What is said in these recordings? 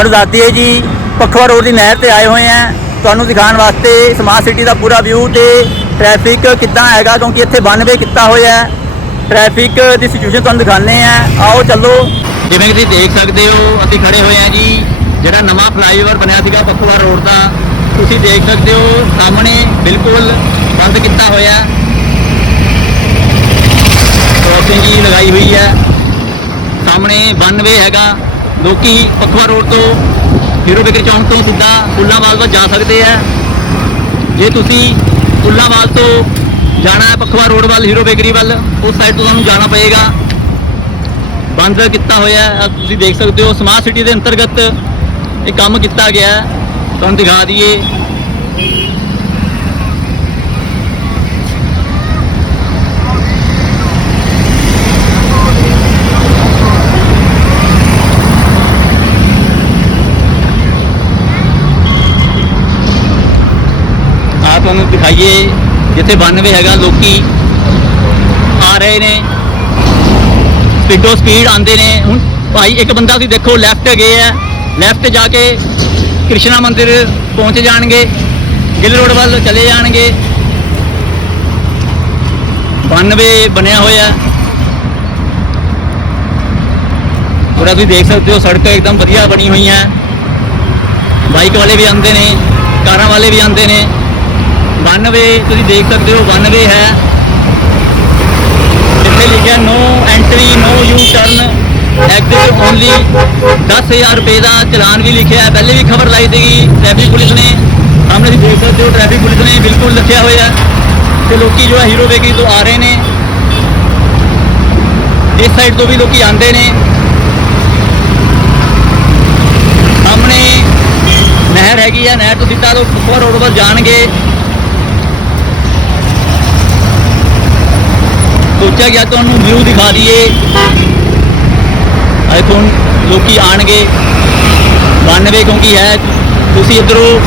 ਤੁਹਾਨੂੰ ਦੱਸ ਦਈਏ ਜੀ, ਪਖਵਾ ਰੋਡ ਦੀ ਨਹਿਰ ਤੇ ਆਏ ਹੋਏ ਆ। ਤੁਹਾਨੂੰ ਦਿਖਾਉਣ ਵਾਸਤੇ ਸਮਾਰਟ ਸਿਟੀ ਦਾ ਪੂਰਾ ਵਿਊ ਤੇ ਟ੍ਰੈਫਿਕ ਕਿੱਦਾਂ ਹੈਗਾ, ਕਿਉਂਕਿ ਇੱਥੇ 92 ਕੀਤਾ ਹੋਇਆ ਹੈ। ਟ੍ਰੈਫਿਕ ਦੀ ਸਿਚੁਏਸ਼ਨ ਤੁਹਾਨੂੰ ਦਿਖਾਉਂਦੇ ਆ। ਆਓ, ਚੱਲੋ। ਜਿਵੇਂ ਕਿ ਤੁਸੀਂ ਦੇਖ ਸਕਦੇ ਹੋ, ਅਸੀਂ ਖੜੇ ਹੋਏ ਆ ਜੀ, ਜਿਹੜਾ ਨਵਾਂ ਫਲਾਈਓਵਰ ਬਣਿਆ ਸੀਗਾ ਪਖਵਾ ਰੋਡ ਦਾ। ਤੁਸੀਂ ਦੇਖ ਸਕਦੇ ਹੋ, ਸਾਹਮਣੇ ਬਿਲਕੁਲ ਬੰਦ ਕੀਤਾ ਹੋਇਆ। ਕ੍ਰੋਸਿੰਗ ਜੀ ਲਗਾਈ ਹੋਈ ਹੈ। ਸਾਹਮਣੇ 92 ਹੈਗਾ। ਲੋਕੀ ਪਖਵਾ ਰੋਡ ਤੋਂ, ਹੀਰੋ ਬੇਕਰੀ ਚੌਂਕ ਤੋਂ ਸਿੱਧਾ ਫੁੱਲਾਂਵਾਲ ਵੱਲ ਜਾ ਸਕਦੇ ਆ। ਜੇ ਤੁਸੀਂ ਫੁੱਲਾਂਵਾਲ ਤੋਂ ਜਾਣਾ ਹੈ ਪਖਵਾ ਰੋਡ ਵੱਲ, ਹੀਰੋ ਬੇਕਰੀ ਵੱਲ, ਉਸ ਸਾਈਡ ਤੋਂ ਤੁਹਾਨੂੰ ਜਾਣਾ ਪਏਗਾ। ਬੰਦ ਕੀਤਾ ਹੋਇਆ ਹੈ ਤੁਸੀਂ ਦੇਖ ਸਕਦੇ ਹੋ, ਸਮਾਰਟ ਸਿਟੀ ਦੇ ਅੰਤਰਗਤ ਇਹ ਕੰਮ ਕੀਤਾ ਗਿਆ ਹੈ। ਤੁਹਾਨੂੰ ਦਿਖਾ ਦਈਏ ਆ ਤੁਹਾਨੂੰ ਦਿਖਾਈਏ, ਜਿੱਥੇ 92 ਹੈਗਾ, ਲੋਕੀ ਆ ਰਹੇ ਨੇ। ਸਪੀਡੋ ਸਪੀਡ ਆਉਂਦੇ ਨੇ। ਹੁਣ ਭਾਈ, ਇੱਕ ਬੰਦਾ ਤੁਸੀਂ ਦੇਖੋ ਲੈਫਟ ਗਏ ਆ। ਲੈਫਟ ਜਾ ਕੇ ਕ੍ਰਿਸ਼ਨਾ ਮੰਦਿਰ ਪਹੁੰਚ ਜਾਣਗੇ। ਗਿੱਲ ਰੋਡ ਵੱਲ ਚਲੇ ਜਾਣਗੇ। 92 ਬਣਿਆ ਹੋਇਆ। ਪੂਰਾ ਤੁਸੀਂ ਦੇਖ ਸਕਦੇ ਹੋ, ਸੜਕ ਇੱਕਦਮ ਵਧੀਆ ਬਣੀ ਹੋਈ ਹੈ। ਬਾਈਕ ਵਾਲੇ ਵੀ ਆਉਂਦੇ ਨੇ, ਕਾਰਾਂ ਵਾਲੇ ਵੀ ਆਉਂਦੇ ਨੇ। 92 ਤੁਸੀਂ ਦੇਖ ਸਕਦੇ ਹੋ 92 ਹੈ। ਜਿੱਥੇ ਲਿਖਿਆ no entry no U turn exit only 10000 ਰੁਪਏ ਦਾ ਚਲਾਨ ਵੀ ਲਿਖਿਆ ਹੈ। ਪਹਿਲੇ ਵੀ ਖਬਰ ਲਾਈ ਸੀਗੀ ਟ੍ਰੈਫਿਕ ਪੁਲਿਸ ਨੇ। ਸਾਹਮਣੇ ਤੁਸੀਂ ਦੇਖ ਸਕਦੇ ਹੋ ਟ੍ਰੈਫਿਕ ਪੁਲਿਸ ਨੇ ਬਿਲਕੁਲ ਲਿਖਿਆ ਹੋਇਆ ਹੈ। ਤੇ ਲੋਕੀ ਜੋ ਹੈ ਹੀਰੋ ਬੇਕਰੀ ਤੋਂ ਆ ਰਹੇ ਨੇ। ਇਸ ਸਾਈਡ ਤੋਂ ਵੀ ਲੋਕੀ ਆਉਂਦੇ ਨੇ। ਸਾਹਮਣੇ ਨਹਿਰ ਹੈਗੀ ਆ ਨਹਿਰ ਤੋਂ ਸਿੱਧਾ ਤੋਂ ਫੁੱਫਾ ਰੋਡ ਵੱਲ ਜਾਣਗੇ। ਸੋਚਿਆ ਗਿਆ ਤੁਹਾਨੂੰ ਵਿਊ ਦਿਖਾ ਦਈਏ। ਆਏ ਹੁਣ ਲੋਕੀ ਆਣਗੇ। 92 ਕਿਉਂਕਿ ਹੈ, ਤੁਸੀਂ ਇਧਰੋਂ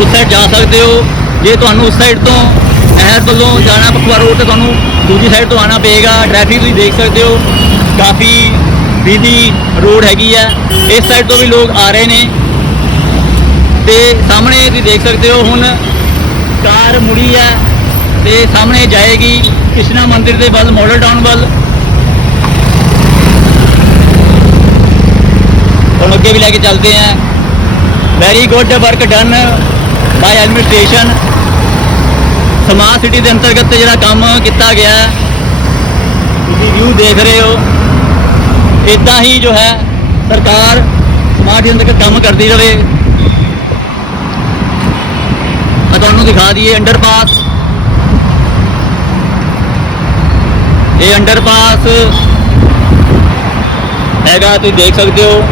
ਉਸ ਸਾਈਡ ਜਾ ਸਕਦੇ ਹੋ। ਜੇ ਤੁਹਾਨੂੰ ਉਸ ਸਾਈਡ ਤੋਂ ਨਹਿਰ ਵੱਲੋਂ ਜਾਣਾ ਪਖਵਾ ਰੋਡ ਤੇ ਤੁਹਾਨੂੰ ਦੂਜੀ ਸਾਈਡ ਤੋਂ ਆਣਾ ਪਏਗਾ। ਟ੍ਰੈਫਿਕ ਤੁਸੀਂ ਦੇਖ ਸਕਦੇ ਹੋ, ਕਾਫੀ ਬਿਜ਼ੀ ਰੋਡ ਹੈਗੀ ਆ ਇਸ ਸਾਈਡ ਤੋਂ ਵੀ ਲੋਕ ਆ ਰਹੇ ਨੇ। ਤੇ ਸਾਹਮਣੇ ਤੁਸੀਂ ਦੇਖ ਸਕਦੇ ਹੋ, ਹੁਣ ਕਾਰ ਮੁੜੀ ਹੈ। ਤੇ ਸਾਹਮਣੇ ਜਾਏਗੀ ਕ੍ਰਿਸ਼ਨਾ ਮੰਦਿਰ ਦੇ ਵੱਲ ਮਾਡਲ ਟਾਊਨ ਵੱਲ। ਹੁਣ ਅੱਗੇ ਵੀ ਲੈ ਕੇ ਚੱਲਦੇ ਆਂ very good work done by administration smart city ਦੇ ਅੰਤਰਗਤ ਜਿਹੜਾ ਕੰਮ ਕੀਤਾ ਗਿਆ ਤੁਸੀਂ ਵਿਊ ਦੇਖ ਰਹੇ ਹੋ। ਇਦਾਂ ਹੀ ਜੋ ਹੈ, ਸਰਕਾਰ ਸਮਾਰਟ ਦੇ ਅੰਤਰਗਤ ਕੰਮ ਕਰਦੀ ਰਹੇ ਆ ਤੁਹਾਨੂੰ ਦਿਖਾ ਦਈਏ ਅੰਡਰਪਾਸ ਇਹ ਅੰਡਰਪਾਸ ਹੈਗਾ, ਤੁਸੀਂ ਦੇਖ ਸਕਦੇ ਹੋ।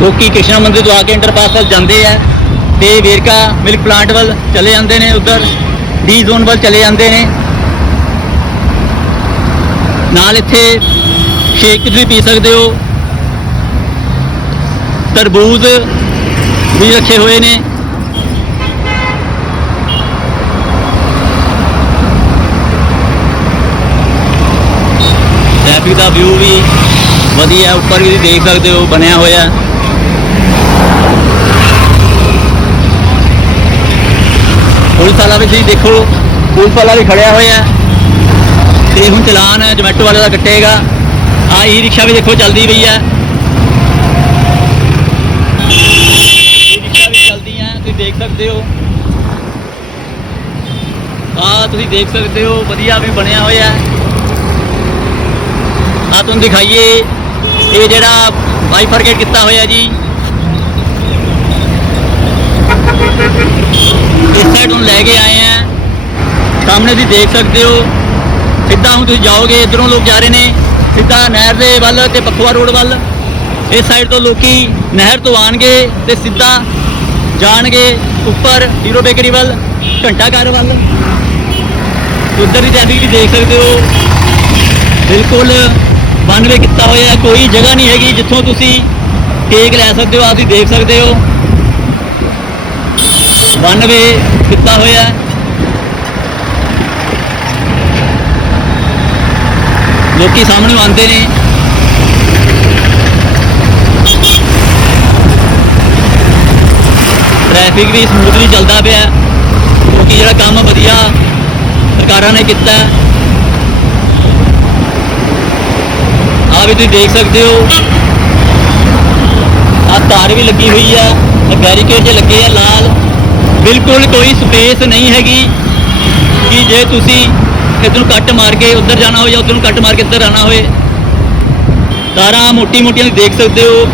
ਲੋਕੀ ਕ੍ਰਿਸ਼ਨਾ ਮੰਦਿਰ ਤੋਂ ਆ ਕੇ ਅੰਡਰਪਾਸ ਵੱਲ ਜਾਂਦੇ ਆ ਤੇ ਵੇਰਕਾ ਮਿਲਕ ਪਲਾਂਟ ਵੱਲ ਚਲੇ ਜਾਂਦੇ ਨੇ ਉਧਰ ਡੀ ਜ਼ੋਨ ਵੱਲ ਚਲੇ ਜਾਂਦੇ ਨੇ। ਨਾਲ ਇੱਥੇ ਸ਼ੇਕ ਵੀ ਪੀ ਸਕਦੇ ਹੋ। ਤਰਬੂਜ਼ ਵੀ ਰੱਖੇ ਹੋਏ ਨੇ ਟ੍ਰੈਫਿਕ ਦਾ ਵਿਊ ਵੀ ਵਧੀਆ, ਉੱਪਰ ਵੀ ਤੁਸੀਂ ਦੇਖ ਸਕਦੇ ਹੋ, ਬਣਿਆ ਹੋਇਆ। ਪੁਲਿਸ ਵਾਲਾ ਵੀ ਤੁਸੀਂ ਦੇਖੋ, ਪੁਲਿਸ ਵਾਲਾ ਵੀ ਖੜਿਆ ਹੋਇਆ। ਤੇ ਹੁਣ ਚਲਾਨ ਜੋਮੈਟੋ ਵਾਲੇ ਦਾ ਕੱਟੇਗਾ। ਆ ਈ ਰਿਕਸ਼ਾ ਵੀ ਦੇਖੋ, ਚੱਲਦੀ ਪਈ ਹੈ ਈ ਰਿਕਸ਼ਾ ਵੀ ਚੱਲਦੀ ਹੈ ਤੁਸੀਂ ਦੇਖ ਸਕਦੇ ਹੋ। ਆ ਤੁਸੀਂ ਦੇਖ ਸਕਦੇ ਹੋ, ਵਧੀਆ ਵੀ ਬਣਿਆ ਹੋਇਆ। ਤੁਹਾਨੂੰ ਦਿਖਾਈਏ। ਇਹ ਜਿਹੜਾ ਬਾਈਫਰਕੇਟ ਕੀਤਾ ਹੋਇਆ ਜੀ। ਇਸ ਸਾਈਡ ਨੂੰ ਲੈ ਕੇ ਆਏ ਆ। ਸਾਹਮਣੇ ਤੁਸੀਂ ਦੇਖ ਸਕਦੇ ਹੋ। ਸਿੱਧਾ ਹੁਣ ਤੁਸੀਂ ਜਾਓਗੇ, ਇਧਰੋਂ ਲੋਕ ਜਾ ਰਹੇ ਨੇ। ਸਿੱਧਾ ਨਹਿਰ ਦੇ ਵੱਲ ਤੇ ਪਖਵਾ ਰੋਡ ਵੱਲ। ਇਸ ਸਾਈਡ ਤੋਂ ਲੋਕੀ ਨਹਿਰ ਤੋਂ ਆਣਗੇ ਤੇ ਸਿੱਧਾ ਜਾਣਗੇ ਉੱਪਰ ਹੀਰੋ ਬੇਕਰੀ ਵੱਲ, ਘੰਟਾ ਘਰ ਵੱਲ। ਉਧਰ ਦੀ ਟ੍ਰੈਫਿਕ ਵੀ ਦੇਖ ਸਕਦੇ ਹੋ। ਬਿਲਕੁਲ 92 ਕੀਤਾ ਹੋਇਆ ਕੋਈ ਜਗ੍ਹਾ ਨਹੀਂ ਹੈਗੀ ਜਿੱਥੋਂ ਤੁਸੀਂ ਕੇਕ ਲੈ ਸਕਦੇ ਹੋ ਆਪ ਦੇਖ ਸਕਦੇ ਹੋ। 92 ਕੀਤਾ ਹੋਇਆ ਹੈ। ਲੋਕੀ ਸਾਹਮਣੇ ਆਉਂਦੇ ਨੇ। ਟ੍ਰੈਫਿਕ ਵੀ ਸਮੂਥਲੀ ਚੱਲਦਾ ਪਿਆ। ਕਿਉਂਕਿ ਜਿਹੜਾ ਕੰਮ ਵਧੀਆ ਸਰਕਾਰਾਂ ਨੇ ਕੀਤਾ ਹੈ ਆ ਵੀ ਤੁਸੀਂ ਦੇਖ ਸਕਦੇ ਹੋ। ਆ ਤਾਰ ਵੀ ਲੱਗੀ ਹੋਈ ਆ, ਇਹ ਬੈਰੀਕੇਡ ਜੇ ਲੱਗੇ ਆ ਲਾਲ। ਬਿਲਕੁਲ ਕੋਈ ਸਪੇਸ ਨਹੀਂ ਹੈਗੀ ਕਿ ਜੇ ਤੁਸੀਂ ਇੱਧਰ ਨੂੰ ਕੱਟ ਮਾਰ ਕੇ ਉੱਧਰ ਜਾਣਾ ਹੋਵੇ ਜਾਂ ਉੱਧਰ ਨੂੰ ਕੱਟ ਮਾਰ ਕੇ ਇੱਧਰ ਆਣਾ ਹੋਵੇ। ਤਾਰਾਂ ਮੋਟੀ ਮੋਟੀਆਂ ਤੁਸੀਂ ਦੇਖ ਸਕਦੇ ਹੋ।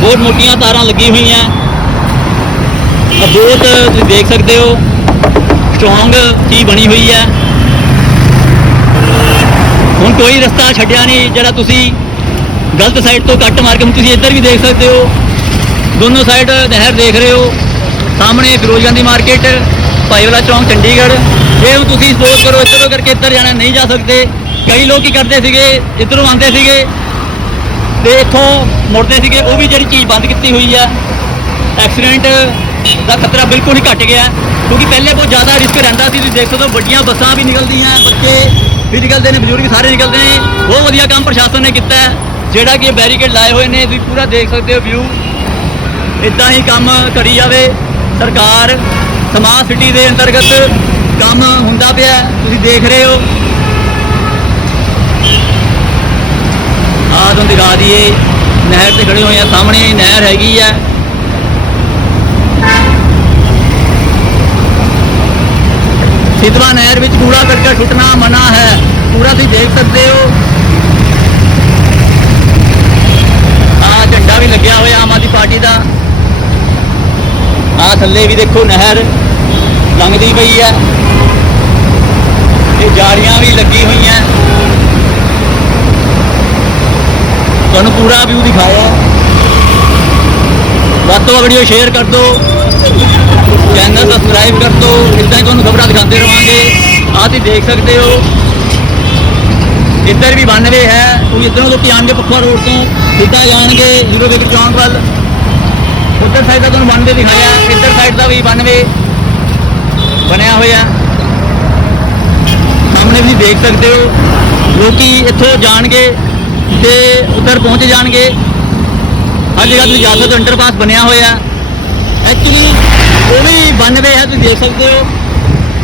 ਬਹੁਤ ਮੋਟੀਆਂ ਤਾਰਾਂ ਲੱਗੀ ਹੋਈਆਂ। ਬਹੁਤ ਤੁਸੀਂ ਦੇਖ ਸਕਦੇ ਹੋ। ਸਟਰੋਂਗ ਚੀਜ਼ ਬਣੀ ਹੋਈ ਹੈ ਕੋਈ ਰਸਤਾ ਛੱਡਿਆ ਨਹੀਂ, ਜਿਹੜਾ ਤੁਸੀਂ ਗਲਤ ਸਾਈਡ ਤੋਂ ਕੱਟ ਮਾਰ ਕੇ ਤੁਸੀਂ ਇੱਧਰ ਵੀ ਦੇਖ ਸਕਦੇ ਹੋ। ਦੋਨੋਂ ਸਾਈਡ ਨਹਿਰ ਦੇਖ ਰਹੇ ਹੋ। ਸਾਹਮਣੇ ਫਿਰੋਜ਼ ਗਾਂਧੀ ਮਾਰਕੀਟ ਭਾਈਵਾਲਾ ਚੌਂਕ, ਚੰਡੀਗੜ੍ਹ। ਇਹ ਹੁਣ ਤੁਸੀਂ ਸਪੋਜ਼ ਕਰੋ, ਇੱਧਰੋਂ ਕਰਕੇ ਇੱਧਰ ਜਾਣਾ, ਨਹੀਂ ਜਾ ਸਕਦੇ। ਕਈ ਲੋਕ ਕੀ ਕਰਦੇ ਸੀਗੇ? ਇੱਧਰੋਂ ਆਉਂਦੇ ਸੀਗੇ ਤੇ ਇੱਥੋਂ ਮੁੜਦੇ ਸੀਗੇ। ਉਹ ਵੀ ਜਿਹੜੀ ਚੀਜ਼ ਬੰਦ ਕੀਤੀ ਹੋਈ ਆ। ਐਕਸੀਡੈਂਟ ਦਾ ਖਤਰਾ ਬਿਲਕੁਲ ਹੀ ਘਟ ਗਿਆ। ਕਿਉਂਕਿ ਪਹਿਲੇ ਬਹੁਤ ਜ਼ਿਆਦਾ ਰਿਸਕ ਰਹਿੰਦਾ ਸੀ। ਤੁਸੀਂ ਦੇਖ ਸਕਦੇ ਹੋ, ਵੱਡੀਆਂ ਬੱਸਾਂ ਵੀ ਨਿਕਲਦੀਆਂ, ਬੱਚੇ ਵੀ ਨਿਕਲਦੇ ਨੇ, ਬਜ਼ੁਰਗ ਸਾਰੇ ਨਿਕਲਦੇ ਨੇ। ਬਹੁਤ ਵਧੀਆ ਕੰਮ ਪ੍ਰਸ਼ਾਸਨ ਨੇ ਕੀਤਾ ਜਿਹੜਾ ਕਿ ਬੈਰੀਕੇਡ ਲਾਏ ਹੋਏ ਨੇ, ਤੁਸੀਂ ਪੂਰਾ ਦੇਖ ਸਕਦੇ ਹੋ ਵਿਊ ਇਦਾਂ ਹੀ ਕੰਮ ਕਰੀ ਜਾਵੇ। ਸਰਕਾਰ ਸਮਾਰਟ ਸਿਟੀ ਦੇ ਅੰਤਰਗਤ ਕੰਮ ਹੁੰਦਾ ਪਿਆ ਤੁਸੀਂ ਦੇਖ ਰਹੇ ਹੋ। ਆਹ ਤੁਹਾਨੂੰ ਦਿਖਾ ਦਈਏ। ਨਹਿਰ ਤੇ ਖੜੇ ਹੋਏ ਆ, ਸਾਹਮਣੇ ਨਹਿਰ ਹੈਗੀ ਆ ਸਿਤਵਾ ਨਹਿਰ ਵਿੱਚ ਕੂੜਾ ਕਰਕਟ ਸੁੱਟਣਾ ਮਨਾ ਹੈ। ਪੂਰਾ ਤੁਸੀਂ ਦੇਖ ਸਕਦੇ ਹੋ। ਆ ਝੰਡਾ ਵੀ ਲੱਗਿਆ ਹੋਇਆ ਆਮ ਆਦਮੀ ਪਾਰਟੀ ਦਾ। ਆ ਥੱਲੇ ਵੀ ਦੇਖੋ ਨਹਿਰ ਲੰਘਦੀ ਪਈ ਹੈ। ਇਹ ਜਾਲੀਆਂ ਵੀ ਲੱਗੀ ਹੋਈਆਂ। ਤੁਹਾਨੂੰ ਪੂਰਾ ਵਿਊ ਦਿਖਾਇਆ। ਵੱਧ ਤੋਂ ਵੱਧ ਵੀਡੀਓ ਸ਼ੇਅਰ ਕਰ ਦਿਓ। ਚੈਨਲ ਸਬਸਕ੍ਰਾਈਬ ਕਰ ਦਿਓ ਇਦਾਂ ਹੀ ਤੁਹਾਨੂੰ ਖਬਰਾਂ ਦਿਖਾਉਂਦੇ ਰਵਾਂਗੇ। ਆਹ ਤੁਸੀਂ ਦੇਖ ਸਕਦੇ ਹੋ। ਇੱਧਰ ਵੀ 92 ਹੈ। ਉਹ ਇੱਧਰੋਂ ਲੋਕੀ ਆਣਗੇ ਪੱਖਵਾ ਰੋਡ ਤੋਂ। ਸਿੱਧਾ ਜਾਣਗੇ ਜ਼ੀਰੋ ਵਿਕਟ ਚੌਂਕ ਵੱਲ। ਉੱਧਰ ਸਾਈਡ ਦਾ ਤੁਹਾਨੂੰ 92 ਦਿਖਾਇਆ। ਇੱਧਰ ਸਾਈਡ ਦਾ ਵੀ 92 ਬਣਿਆ ਹੋਇਆ। ਸਾਹਮਣੇ ਵੀ ਦੇਖ ਸਕਦੇ ਹੋ। ਲੋਕੀ ਇੱਥੋਂ ਜਾਣਗੇ ਤੇ ਉੱਧਰ ਪਹੁੰਚ ਜਾਣਗੇ। ਹਰ ਜਗ੍ਹਾ ਤੁਸੀਂ ਜਾ ਸਕਦੇ ਹੋ। ਅੰਡਰਪਾਸ ਬਣਿਆ ਹੋਇਆ। ਐਕਚੁਅਲੀ ਉਹ ਵੀ 92 ਹੈ ਤੁਸੀਂ ਦੇਖ ਸਕਦੇ ਹੋ।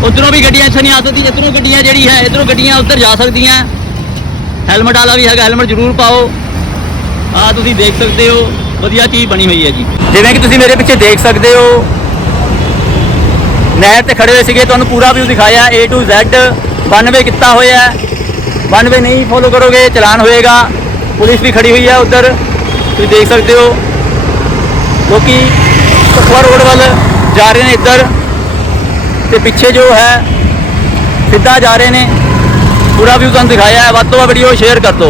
ਉਧਰੋਂ ਵੀ ਗੱਡੀਆਂ ਇੱਥੇ ਨਹੀਂ ਆ ਸਕਦੀ ਇੱਧਰੋਂ ਗੱਡੀਆਂ ਜਿਹੜੀ ਹੈ, ਇੱਧਰੋਂ ਗੱਡੀਆਂ ਉੱਧਰ ਜਾ ਸਕਦੀਆਂ। ਹੈਲਮਟ ਵਾਲਾ ਵੀ ਹੈਗਾ ਹੈਲਮਟ ਜ਼ਰੂਰ ਪਾਓ। ਆ ਤੁਸੀਂ ਦੇਖ ਸਕਦੇ ਹੋ, ਵਧੀਆ ਚੀਜ਼ ਬਣੀ ਹੋਈ ਹੈ ਜੀ। ਜਿਵੇਂ ਕਿ ਤੁਸੀਂ ਮੇਰੇ ਪਿੱਛੇ ਦੇਖ ਸਕਦੇ ਹੋ, ਨਹਿਰ ਤੇ ਖੜੇ ਹੋਏ ਸੀਗੇ, ਤੁਹਾਨੂੰ ਪੂਰਾ ਵਿਊ ਦਿਖਾਇਆ, A to Z 92 ਕੀਤਾ ਹੋਇਆ ਹੈ। 92 ਨਹੀਂ ਫੋਲੋ ਕਰੋਗੇ, ਚਲਾਨ ਹੋਏਗਾ। ਪੁਲਿਸ ਵੀ ਖੜੀ ਹੋਈ ਹੈ ਉੱਧਰ, ਤੁਸੀਂ ਦੇਖ ਸਕਦੇ ਹੋ। ਲੋਕੀ ਕਪੂਰ ਰੋਡ ਵੱਲ ਜਾ ਰਹੇ ਨੇ ਇੱਧਰ ਤੇ ਪਿੱਛੇ ਜੋ ਹੈ, ਸਿੱਧਾ ਜਾ ਰਹੇ ਨੇ। ਪੂਰਾ ਵਿਊ ਤੁਹਾਨੂੰ ਦਿਖਾਇਆ ਹੈ। ਵੱਧ ਤੋਂ ਵੱਧ ਵੀਡੀਓ ਸ਼ੇਅਰ ਕਰ ਦਿਓ।